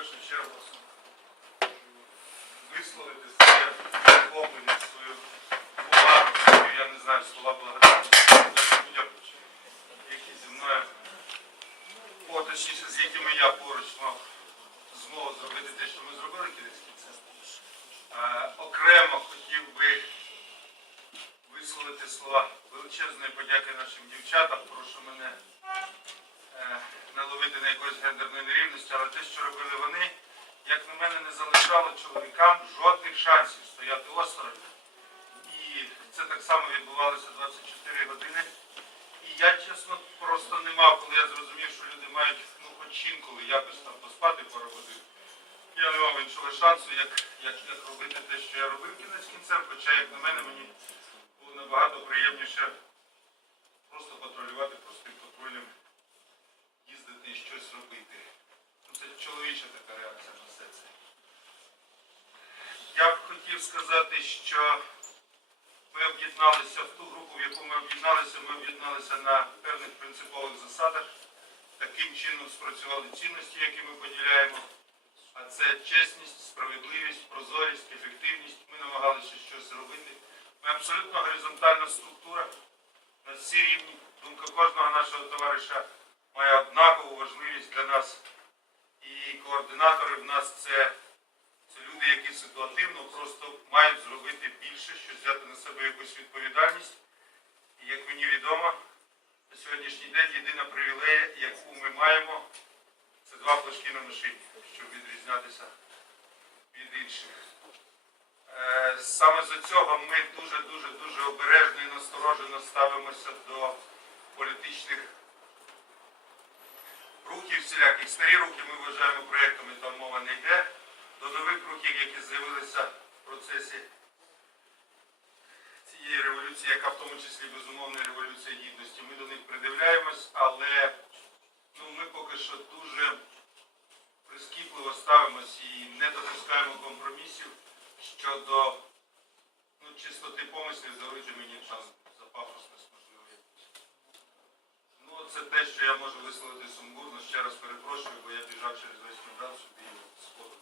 першу чергу висловити своє захоплення, свою свою, я не знаю, слова благодарності людям, які зі мною, о, точніше, з якими я поруч мав змогу зробити те, що ми зробили кінець кінцем. Е, Окремо хотів би висловити слова величезної подяки нашим дівчатам. Прошу мене е, не ловити на якоїсь гендерної нерівності, але те, що робили вони, як на мене, не залишало чоловікам жодних шансів стояти осторонь. І це так само відбувалося 24 години. І я, чесно, просто не мав, коли я зрозумів, що люди мають ну, хоч інколи якось там поспати пару годин. Я не мав іншого шансу, як, як, як робити те, що я робив кінець кінцем, хоча, як на мене, мені було набагато приємніше просто патрулювати щось робити. Ну, це чоловіча така реакція на все це. Я б хотів сказати, що ми об'єдналися в ту групу, в яку ми об'єдналися, ми об'єдналися на певних принципових засадах. Таким чином спрацювали цінності, які ми поділяємо. А це чесність, справедливість, прозорість, ефективність. Ми намагалися щось робити. Ми абсолютно горизонтальна структура на всі рівні. Думка кожного нашого товариша має однакову важливість для нас. І координатори в нас це, це люди, які ситуативно просто мають зробити більше, щоб взяти на себе якусь відповідальність. І як мені відомо, на сьогоднішній день єдина привілея, яку ми маємо, це два флажки на машині, щоб відрізнятися від інших. Е, Саме за цього ми дуже-дуже дуже обережно і насторожено ставимося до політичних рухів всіляких. Старі рухи ми вважаємо проєктами, там мова не йде. До нових рухів, які з'явилися в процесі цієї революції, яка в тому числі безумовна революція гідності, ми до них придивляємось, але ну, ми поки що дуже прискіпливо ставимось і не допускаємо компромісів щодо ну, чистоти помислів, завжди мені час за. Ну, це те, що я можу висловити сумбурно. Ще раз перепрошую, бо я біжав через весь майдан собі сходу.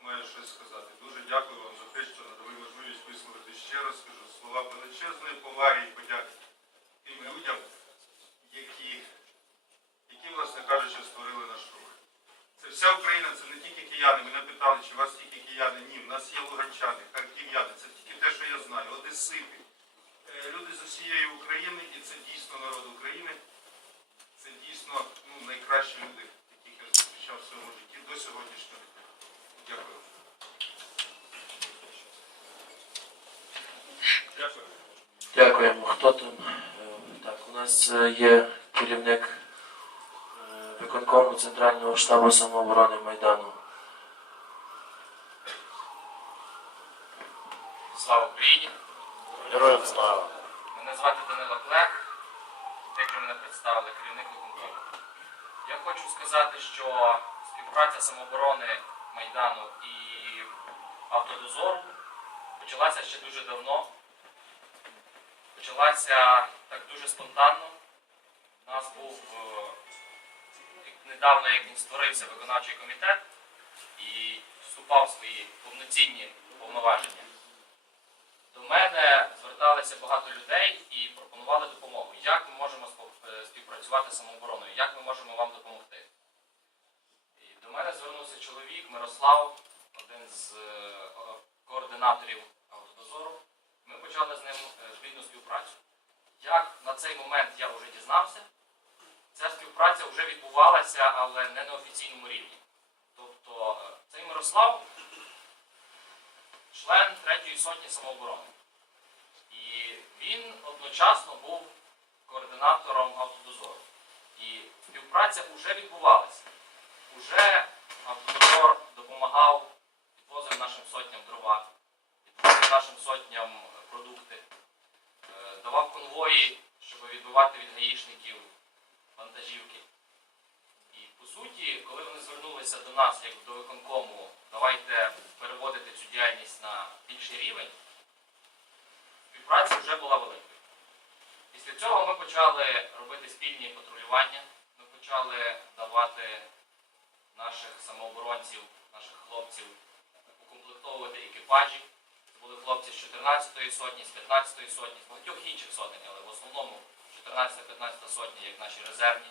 Маю щось сказати. Дуже дякую вам за те, що надали можливість висловити ще раз. Скажу слова величезної поваги і подяки тим людям, які, які, власне кажучи, створили наш рух. Це вся Україна, це не тільки кияни. Мене питали, чи у вас тільки кияни. Ні, в нас є луганчани, харків'яни, це тільки те, що я знаю, одесити. Е, Люди з усієї України, і це дійсно народ України. Це дійсно ну, найкращі люди, яких я зустрічав в своєму житті до сьогоднішнього дня. Дякую. Дякую. Дякуємо. Хто там? Е, Так, у нас е, є керівник е, виконкому Центрального штабу самооборони Майдану. Слава Україні! Героям слава! Мене звати Данило Клек, як ви мене представили, керівник виконкому. Я хочу сказати, що співпраця самооборони Майдану і автодозору почалася ще дуже давно. Почалася так дуже спонтанно. У нас був е, недавно, як він створився виконавчий комітет і вступав в свої повноцінні повноваження. До мене зверталися багато людей і пропонували допомогу. Як ми можемо е, співпрацювати з самообороною? Як ми можемо вам допомогти? І до мене звернувся чоловік Мирослав, один з е, координаторів автодозору. Ми почали з ним е, плідну співпрацю. Як на цей момент я вже дізнався, ця співпраця вже відбувалася, але не на офіційному рівні. Тобто е, цей Мирослав член третьої сотні самооборони. І він одночасно був координатором автодозору. І співпраця вже відбувалася. Уже автодозор допомагав, відвозив нашим сотням дрова, відвозив нашим сотням продукти, е, давав конвої, щоб відбивати від гаїшників вантажівки. І по суті, коли вони звернулися до нас, як до виконкому, давайте переводити цю діяльність на більший рівень, співпраця вже була великою. Після цього ми почали робити спільні патрулювання, ми почали давати наших самооборонців, наших хлопців укомплектовувати екіпажі. Це були хлопці з 14-ї сотні, з 15-ї сотні, з багатьох інших сотень, але в основному 14-15 сотні, як наші резервні.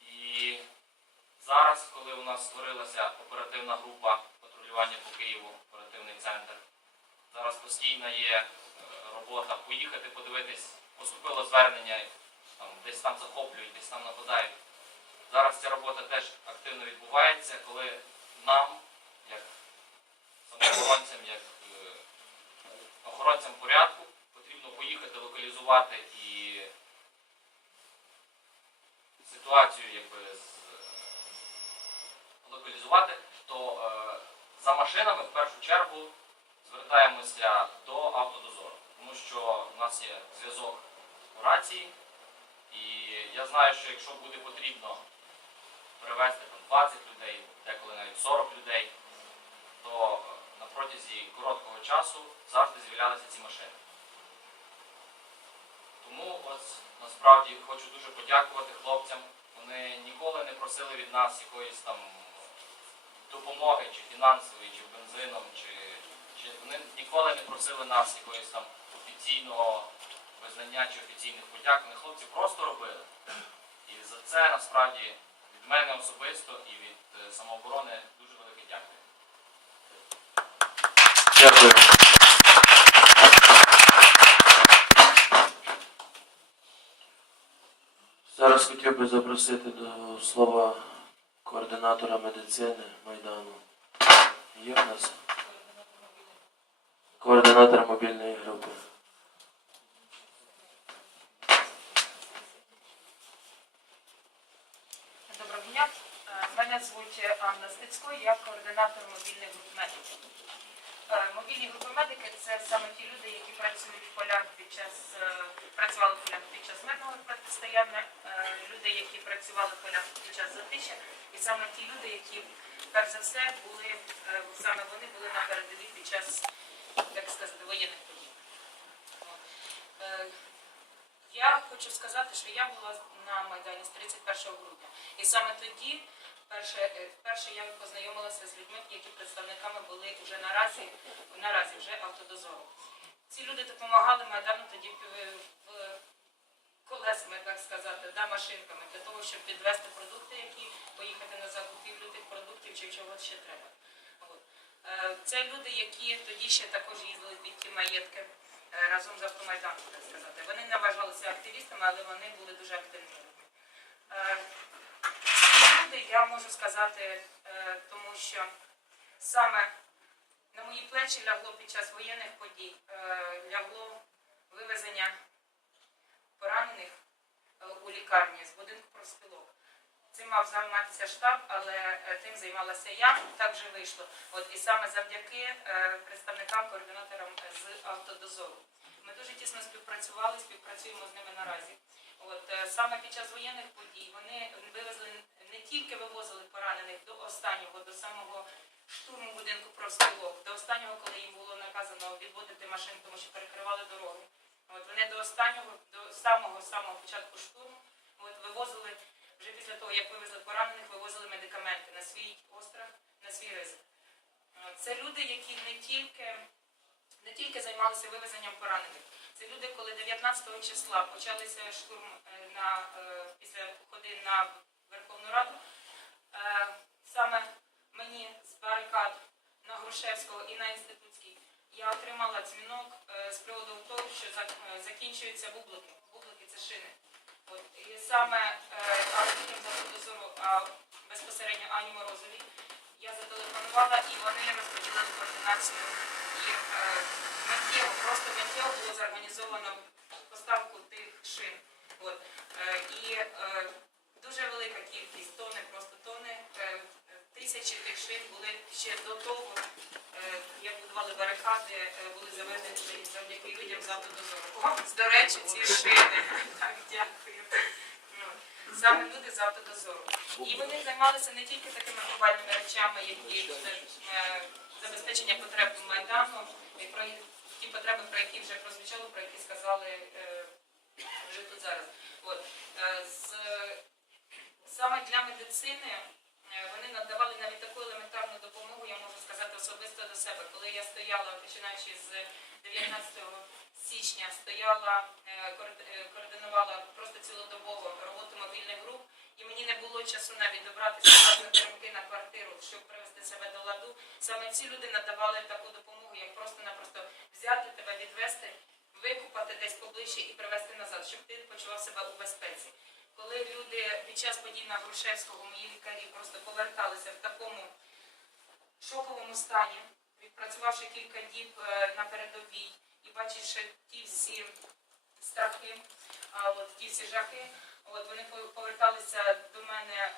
І зараз, коли у нас створилася оперативна група патрулювання по Києву, оперативний центр, зараз постійно є е, робота поїхати, подивитись, поступило звернення, там, десь там захоплюють, десь там нападають. Зараз ця робота теж активно відбувається, коли нам, як самоохоронцям, як е, охоронцям порядку, потрібно поїхати локалізувати і ситуацію якби локалізувати, то е, за машинами в першу чергу звертаємося до автодозору, тому що в нас є зв'язок по рації, і я знаю, що якщо буде потрібно привезти там 20 людей, деколи навіть 40 людей, то е, на протязі короткого часу завжди з'являлися ці машини. Тому ось насправді хочу дуже подякувати хлопцям. Вони ніколи не просили від нас якоїсь там допомоги, чи фінансової, чи бензином, чи, чи вони ніколи не просили нас якоїсь там офіційного визнання чи офіційних подяк. Вони хлопці просто робили. І за це насправді від мене особисто і від е, самооборони дуже велике дякую. Дякую. Зараз хотів би запросити до слова координатора медицини Майдану. Є в нас? Координатор мобільної групи. Доброго дня. Е, Мене звуть Анна Стецько, я координатор мобільних груп медиків. Мобільні групи медики це саме ті люди, які працюють в полях під час е, працювали в полях під час мирного протистояння, е, люди, які працювали в полях під час затища, і саме ті люди, які перш за все були е, саме вони були на передовій під час так сказати воєнних подій. Я хочу сказати, що я була на Майдані з 31 грудня. І саме тоді перше, е, вперше я познайомилася з людьми, які представниками були вже наразі, наразі вже автодозору. Ці люди допомагали Майдану тоді в, в колесами, так сказати, да, машинками, для того, щоб підвести продукти, які поїхати на закупівлю тих продуктів чи чого ще треба. Е, Це люди, які тоді ще також їздили під ті маєтки е, разом з автомайданом, так сказати. Вони не вважалися активістами, але вони були дуже активними. Люди, я можу сказати, е, тому що саме на мої плечі лягло під час воєнних подій, е, лягло вивезення поранених е, у лікарні з будинку профспілок. Цим мав займатися штаб, але тим займалася я. Так вже вийшло. От і саме завдяки представникам, координаторам з автодозору. Ми дуже тісно співпрацювали, співпрацюємо з ними наразі. От е, саме під час воєнних подій вони вивезли не тільки вивозили поранених до останнього, до самого штурму будинку профспілок, до останнього, коли їм було наказано відводити машин, тому що перекривали дороги. От вони до останнього, до самого самого початку штурму, от вивозили вже після того, як вивезли поранених, вивозили медикаменти на свій острах, на свій ризик. Це люди, які не тільки не тільки займалися вивезенням поранених. Це люди, коли 19 числа почалися штурм е, на е, після ходи на Верховну Раду. е, Саме мені з барикад на Грушевського і на інститутській я отримала дзвінок з приводу того, що закінчуються бублики. Бублики це шини. От, і саме а людям за дозору, а безпосередньо Ані Морозовій, я зателефонувала і вони розподілили координацію. І миттєво, просто миттєво було зорганізовано поставку тих шин. От. Е, і е, дуже велика кількість тони, просто тони, е, тисячі тих шин були ще до того, як будували барикади, були завезені завдяки людям з автодозору. Ось, до речі, ці шини. Так, дякую. Ну, Саме люди з автодозору. І вони займалися не тільки такими глобальними речами, які забезпечення потреб Майдану, і про ті потреби, про які вже прозвучало, про які сказали е, вже тут зараз. От, е, з, Саме для медицини е, вони надавали навіть таку елементарну допомогу, я можу сказати особисто до себе. Коли я стояла, починаючи з 19 січня, стояла, коорди- координувала просто цілодобово роботу мобільних груп, і мені не було часу навіть добратися на теремки на квартиру, щоб привести себе до ладу. Саме ці люди надавали таку допомогу, як просто-напросто взяти тебе, відвести, викупати десь поближче і привезти назад, щоб ти почував себе у безпеці. Коли люди під час подій на Грушевського, мої лікарі просто поверталися в такому шоковому стані, відпрацювавши кілька діб е, на передовій і бачивши ті всі страхи, ті всі жахи, от вони по- поверталися до мене